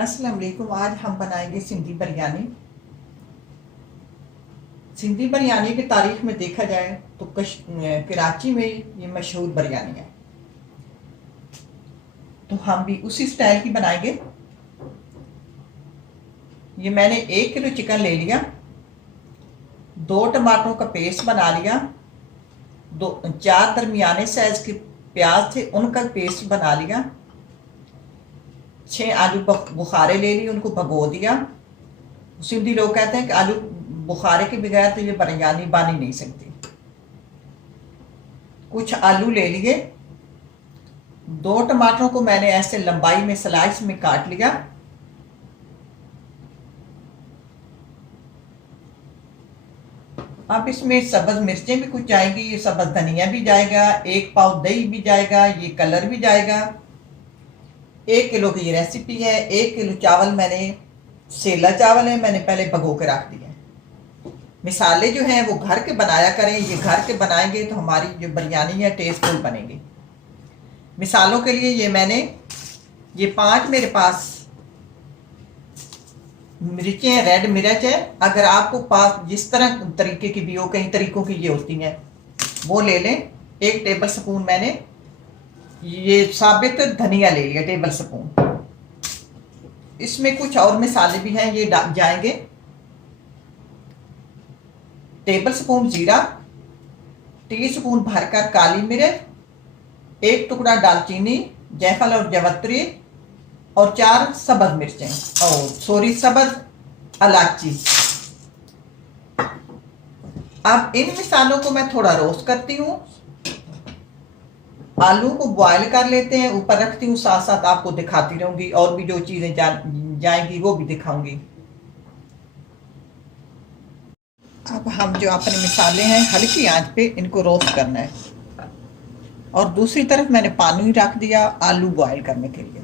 अस्सलाम वालेकुम। आज हम बनाएंगे सिंधी बिरयानी। सिंधी बिरयानी की तारीख में देखा जाए तो कराची में ये मशहूर बिरयानी है, तो हम भी उसी स्टाइल की बनाएंगे। ये मैंने 1 किलो चिकन ले लिया, 2 टमाटरों का पेस्ट बना लिया, 4 दरमियाने साइज के प्याज थे उनका पेस्ट बना लिया, 6 आलू बुखारे ले लिए, उनको भगो दिया। सिंधी लोग कहते हैं कि आलू बुखारे के बगैर तो ये बिरयानी बन ही नहीं सकती। कुछ आलू ले लिए, 2 टमाटरों को मैंने ऐसे लंबाई में स्लाइस में काट लिया। अब इसमें सब्ज मिर्चें भी कुछ जाएंगी, ये सब्ज धनिया भी जाएगा, 1 पाव दही भी जाएगा, ये कलर भी जाएगा। 1 किलो की ये रेसिपी है। 1 किलो चावल मैंने सेला चावल है, मैंने पहले भगो के रख दिया। मिसाले जो हैं वो घर के बनाया करें, ये घर के बनाएंगे तो हमारी जो बिरयानी है टेस्टफुल बनेगी। मिसालों के लिए ये 5 मेरे पास मिर्चें हैं, रेड मिर्च है। अगर आपको पास जिस तरह तरीके की भी हो, कई तरीकों की ये होती हैं, वो ले लें। 1 टेबल स्पून मैंने ये साबित धनिया ले लिया, टेबल स्पून। इसमें कुछ और मिसाले भी हैं, ये जाएंगे। टेबल स्पून जीरा, टीस्पून भरकर काली मिर्च, 1 टुकड़ा दालचीनी, जायफल और जवत्री, और 4 सब्ज मिर्चें और सब्ज इलायची। अब इन मिसालों को मैं थोड़ा रोस्ट करती हूँ। आलू को बॉयल कर लेते हैं, ऊपर रखती हूँ, साथ साथ आपको दिखाती रहूंगी, और भी जो चीजें जाएंगी वो भी दिखाऊंगी। अब हम जो अपने मिसाले हैं हल्की आंच पे इनको रोस्ट करना है, और दूसरी तरफ मैंने पानी रख दिया आलू बॉयल करने के लिए।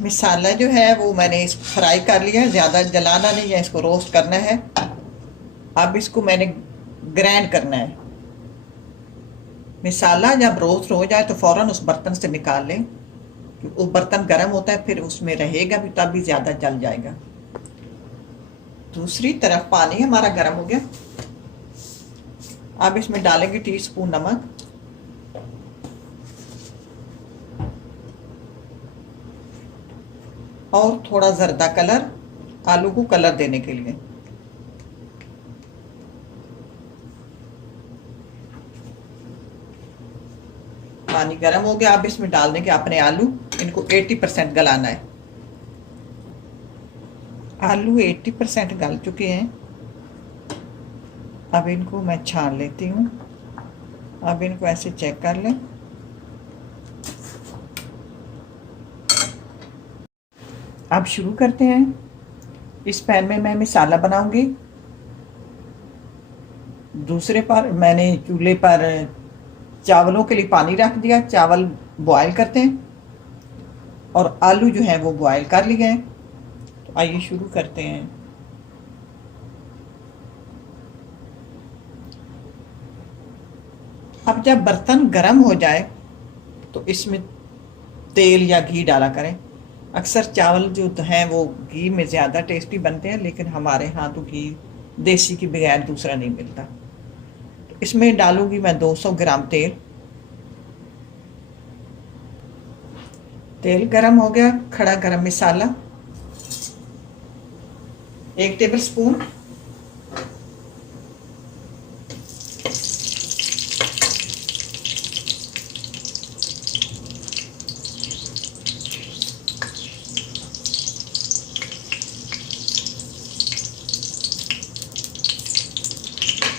मिसाला जो है वो मैंने इसको फ्राई कर लिया है, ज़्यादा जलाना नहीं है, इसको रोस्ट करना है। अब इसको मैंने ग्राइंड करना है। मिसाला जब रोस्ट हो जाए तो फ़ौरन उस बर्तन से निकाल लें, क्योंकि वो बर्तन गर्म होता है, फिर उसमें रहेगा भी तब भी ज़्यादा जल जाएगा। दूसरी तरफ पानी हमारा गर्म हो गया। अब इसमें डालेंगे टीस्पून नमक, और थोड़ा जर्दा कलर, आलू को कलर देने के लिए। पानी गर्म हो गया। अब इसमें डाल देंगे अपने आलू, इनको 80% गलाना है। आलू 80% गल चुके हैं। अब इनको मैं छान लेती हूँ। अब इनको ऐसे चेक कर लें। अब शुरू करते हैं। इस पैन में मैं मिसाला बनाऊंगी। दूसरे पर मैंने चूल्हे पर चावलों के लिए पानी रख दिया, चावल बॉयल करते हैं, और आलू जो है वो बॉयल कर लिए हैं। तो आइए शुरू करते हैं। अब जब बर्तन गर्म हो जाए तो इसमें तेल या घी डाला करें। अक्सर चावल जो हैं वो घी में ज़्यादा टेस्टी बनते हैं, लेकिन हमारे यहाँ तो घी देसी के बगैर दूसरा नहीं मिलता। तो इसमें डालूंगी मैं 200 ग्राम तेल। तेल गरम हो गया। खड़ा गरम मसाला 1 टेबल स्पून,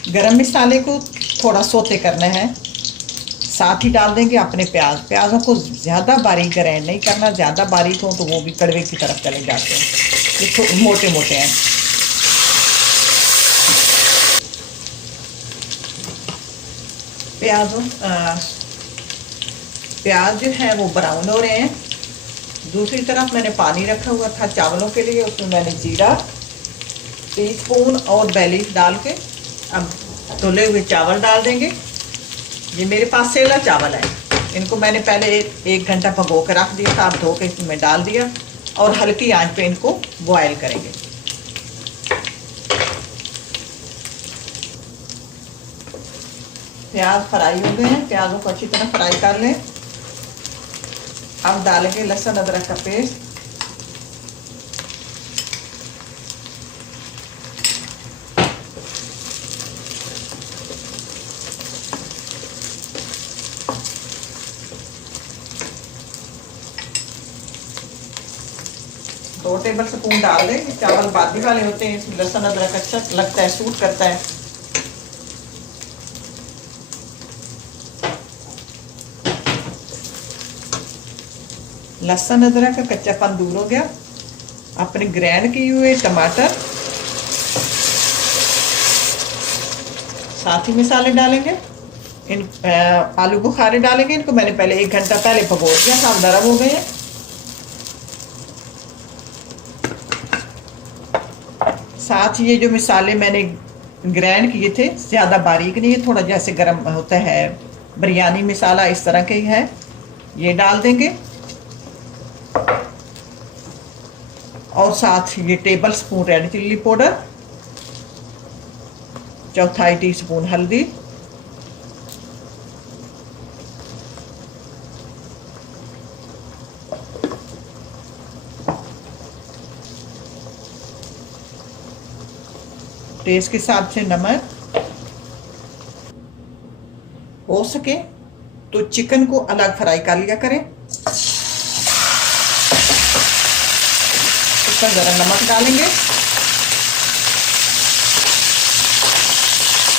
गरम मसाले को थोड़ा सोते करना है। साथ ही डाल देंगे अपने प्याज। प्याजों को ज़्यादा बारीक ग्राइंड नहीं करना, ज़्यादा बारीक हो तो वो भी कड़वे की तरफ चले जाते हैं। ये तो मोटे मोटे हैं। प्याज जो है वो ब्राउन हो रहे हैं। दूसरी तरफ मैंने पानी रखा हुआ था चावलों के लिए, उसमें मैंने जीरा, टीस्पून और बेलीफ डाल के अब धुले हुए चावल डाल देंगे। ये मेरे पास सेला चावल है, इनको मैंने पहले 1 घंटा भगो के रख दिया था, अब धो के इसमें डाल दिया और हल्की आंच पे इनको बॉयल करेंगे। प्याज फ्राई हो गए हैं, प्याजों को अच्छी तरह फ्राई कर लें। अब डालेंगे लहसुन अदरक का पेस्ट, दो टेबल स्पून डाल दें। चावल बादी वाले होते हैं, इसमें लहसुन अदरक अच्छा लगता है, सूट करता है। लहसुन अदरक का कच्चापन दूर हो गया। अपने ग्राइंड किए हुए टमाटर, साथ ही मसाले डालेंगे। इन आलू बुखारे डालेंगे, इनको मैंने पहले 1 घंटा पहले भगो दिया था, नरम हो गए हैं। साथ ये जो मसाले मैंने ग्राइंड किए थे, ज़्यादा बारीक नहीं है, थोड़ा जैसे गरम होता है बिरयानी मसाला, इस तरह के ही है, ये डाल देंगे। और साथ ये table spoon red chilli powder, 1/4 teaspoon हल्दी, टेस्ट के हिसाब से नमक। हो सके तो चिकन को अलग फ्राई कर लिया करें। इसमें ज़रा नमक डालेंगे।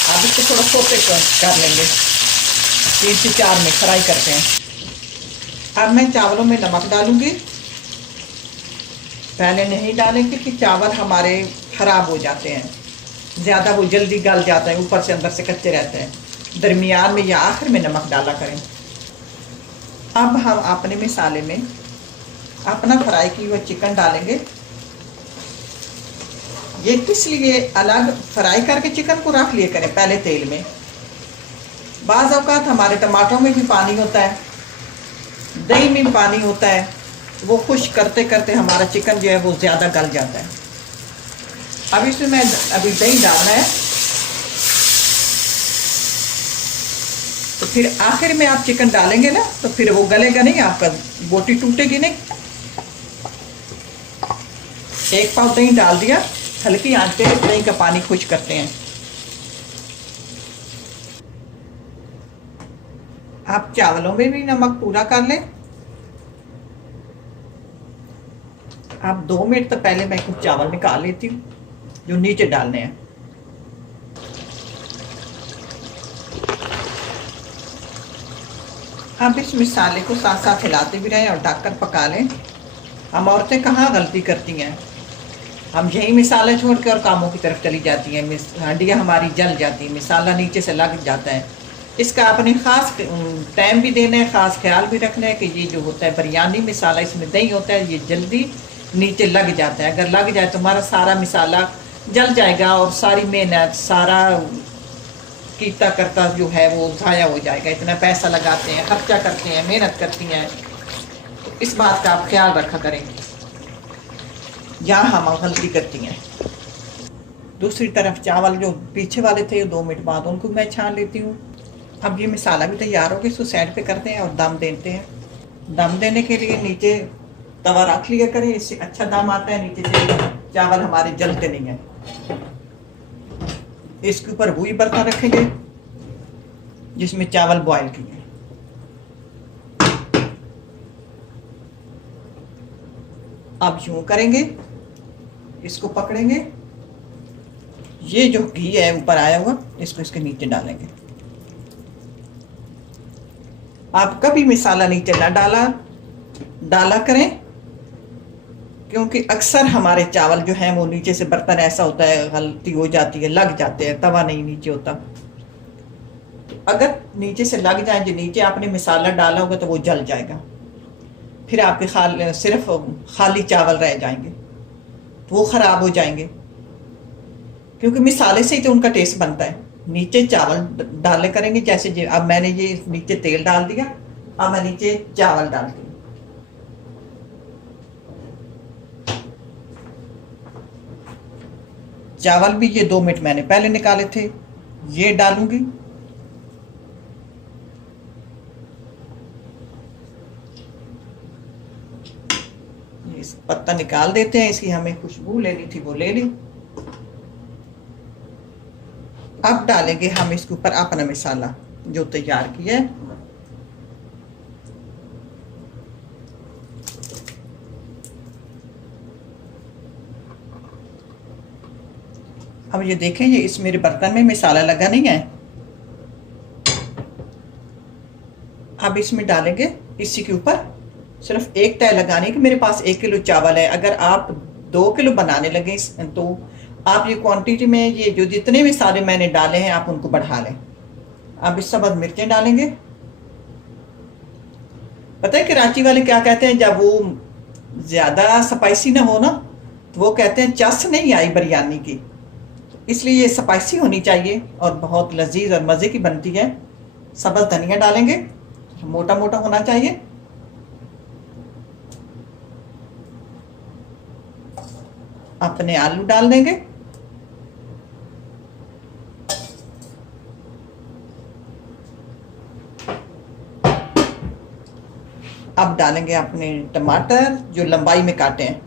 अब इसको थोड़ा सोते कर लेंगे, 3 से 4 मिनट फ्राई करते हैं। अब मैं चावलों में नमक डालूंगी, पहले नहीं डालेंगे कि चावल हमारे खराब हो जाते हैं, ज़्यादा वो जल्दी गल जाता है, ऊपर से अंदर से कच्चे रहते हैं। दरमियान में या आखिर में नमक डाला करें। अब हम अपने मसाले में अपना फ्राई किया हुआ चिकन डालेंगे। ये किस लिए अलग फ्राई करके चिकन को रख लिए करें पहले तेल में। बाज़ औक़ात हमारे टमाटरों में भी पानी होता है, दही में पानी होता है, वो खुश करते करते हमारा चिकन जो है वो ज़्यादा गल जाता है। अब इसमें मैं अभी दही डालना है, तो फिर आखिर में आप चिकन डालेंगे ना, तो फिर वो गलेगा नहीं, आपका बोटी टूटेगी नहीं। 1 पाव दही डाल दिया, हल्की आंच पे दही का पानी खुश करते हैं। आप चावलों में भी नमक पूरा कर लें। आप 2 मिनट तो पहले मैं कुछ चावल निकाल लेती हूँ जो नीचे डालने हैं। अब इस मसाले को साथ साथ हिलाते भी रहें और ढककर पका लें। हम औरतें कहाँ गलती करती हैं, हम यही मसाले छोड़ के और कामों की तरफ चली जाती हैं। हड्डियाँ हमारी जल जाती हैं, मसाला नीचे से लग जाता है। इसका अपने ख़ास टाइम भी देना है, ख़ास ख्याल भी रखना है कि ये जो होता है बिरयानी मसाला, इसमें दही होता है, ये जल्दी नीचे लग जाता है। अगर लग जाए तो हमारा सारा मसाला जल जाएगा और सारी मेहनत, सारा कीता करता जो है वो ज़ाया हो जाएगा। इतना पैसा लगाते हैं, खर्चा करते हैं, मेहनत करती हैं, तो इस बात का आप ख्याल रखा करें। यहाँ हम गलती करती हैं। दूसरी तरफ चावल जो पीछे वाले थे 2 मिनट बाद उनको मैं छान लेती हूँ। अब ये मसाला भी तैयार हो गया, इसको साइड पे करते हैं और दम देते हैं। दम देने के लिए नीचे तवा रख लिया करें, इससे अच्छा दम आता है, नीचे से चावल हमारे जलते नहीं हैं। इसके ऊपर वही बर्तन रखेंगे जिसमें चावल बॉयल किए। अब यूं करेंगे, इसको पकड़ेंगे, ये जो घी है ऊपर आया हुआ इसको इसके नीचे डालेंगे। आप कभी मसाला नीचे ना डाला करें, क्योंकि अक्सर हमारे चावल जो हैं वो नीचे से बर्तन ऐसा होता है, गलती हो जाती है, लग जाते हैं, तवा नहीं नीचे होता। अगर नीचे से लग जाए, जो नीचे आपने मसाला डाला होगा तो वो जल जाएगा, फिर आपके सिर्फ खाली चावल रह जाएंगे, तो वो ख़राब हो जाएंगे, क्योंकि मसाले से ही तो उनका टेस्ट बनता है। नीचे चावल डाले करेंगे, जैसे अब मैंने ये नीचे तेल डाल दिया, अब मैं नीचे चावल डालती हूँ। चावल भी ये 2 मिनट मैंने पहले निकाले थे, ये डालूंगी। इस पत्ता निकाल देते हैं, इसकी हमें खुशबू लेनी थी वो ले ली। अब डालेंगे हम इसके ऊपर अपना मसाला जो तैयार किया है। अब ये देखें, ये इस मेरे बर्तन में मसाला लगा नहीं है। अब इसमें डालेंगे इसी के ऊपर सिर्फ एक तय लगाने कि मेरे पास 1 किलो चावल है। अगर आप 2 किलो बनाने लगे तो आप ये क्वांटिटी में ये जो जितने भी सारे मैंने डाले हैं आप उनको बढ़ा लें। अब इस सब मिर्चें डालेंगे। पता है कराची वाले क्या कहते हैं, जब वो ज़्यादा स्पाइसी ना हो ना तो वो कहते हैं चस नहीं आई बिरयानी की। इसलिए ये स्पाइसी होनी चाहिए और बहुत लजीज और मज़े की बनती है। सब्ज़ धनिया डालेंगे, मोटा मोटा होना चाहिए। अपने आलू डाल देंगे। अब डालेंगे अपने टमाटर जो लंबाई में काटे हैं।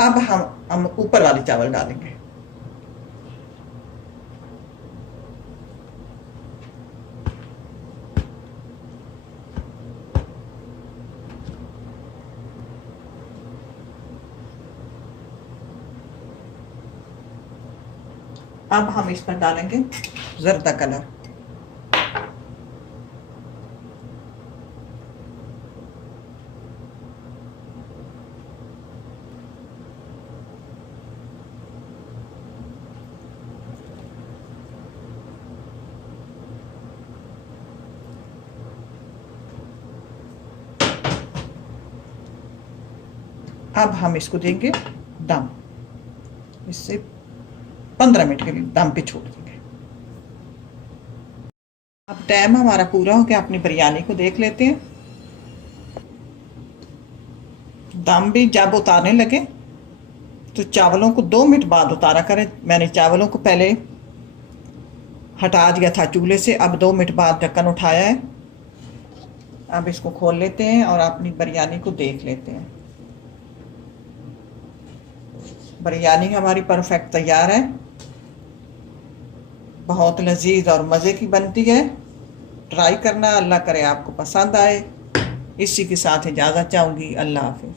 अब हम ऊपर वाले चावल डालेंगे। अब हम इस पर डालेंगे जर्दा कलर। अब हम इसको देंगे दम। इससे 15 मिनट के लिए दम पे छोड़ देंगे। अब टाइम हमारा पूरा हो गया, अपनी बिरयानी को देख लेते हैं। दम भी जब उतारने लगे तो चावलों को 2 मिनट बाद उतारा करें। मैंने चावलों को पहले हटा दिया था चूल्हे से, अब 2 मिनट बाद ढक्कन उठाया है। अब इसको खोल लेते हैं और अपनी बिरयानी को देख लेते हैं। बिरयानी हमारी परफेक्ट तैयार है, बहुत लजीज और मज़े की बनती है। ट्राई करना, अल्लाह करे आपको पसंद आए। इसी के साथ इजाज़त चाहूँगी। अल्लाह हाफ़िज़।